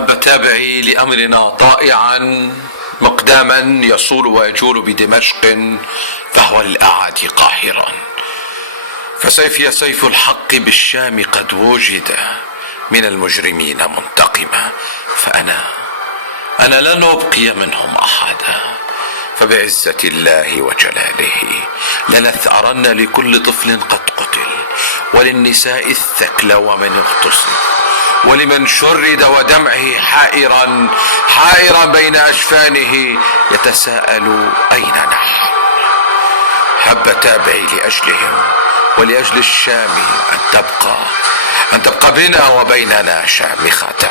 هب تابعي لأمرنا طائعا مقداما يصول ويجول بدمشق فهو للأعادي قاهرا، فسيفي سيف الحق بالشام قد وجد من المجرمين منتقما، فأنا لن أبقي منهم أحدا، فبعزة الله وجلاله لنثأرن لكل طفل قد قتل، وللنساء الثكل ومن اغتصب، ولمن شرد ودمعه حائرا بين أجفانه يتساءل أين نحن. هب تابعي لأجلهم ولأجل الشام أن تبقى بنا وبيننا شامخة.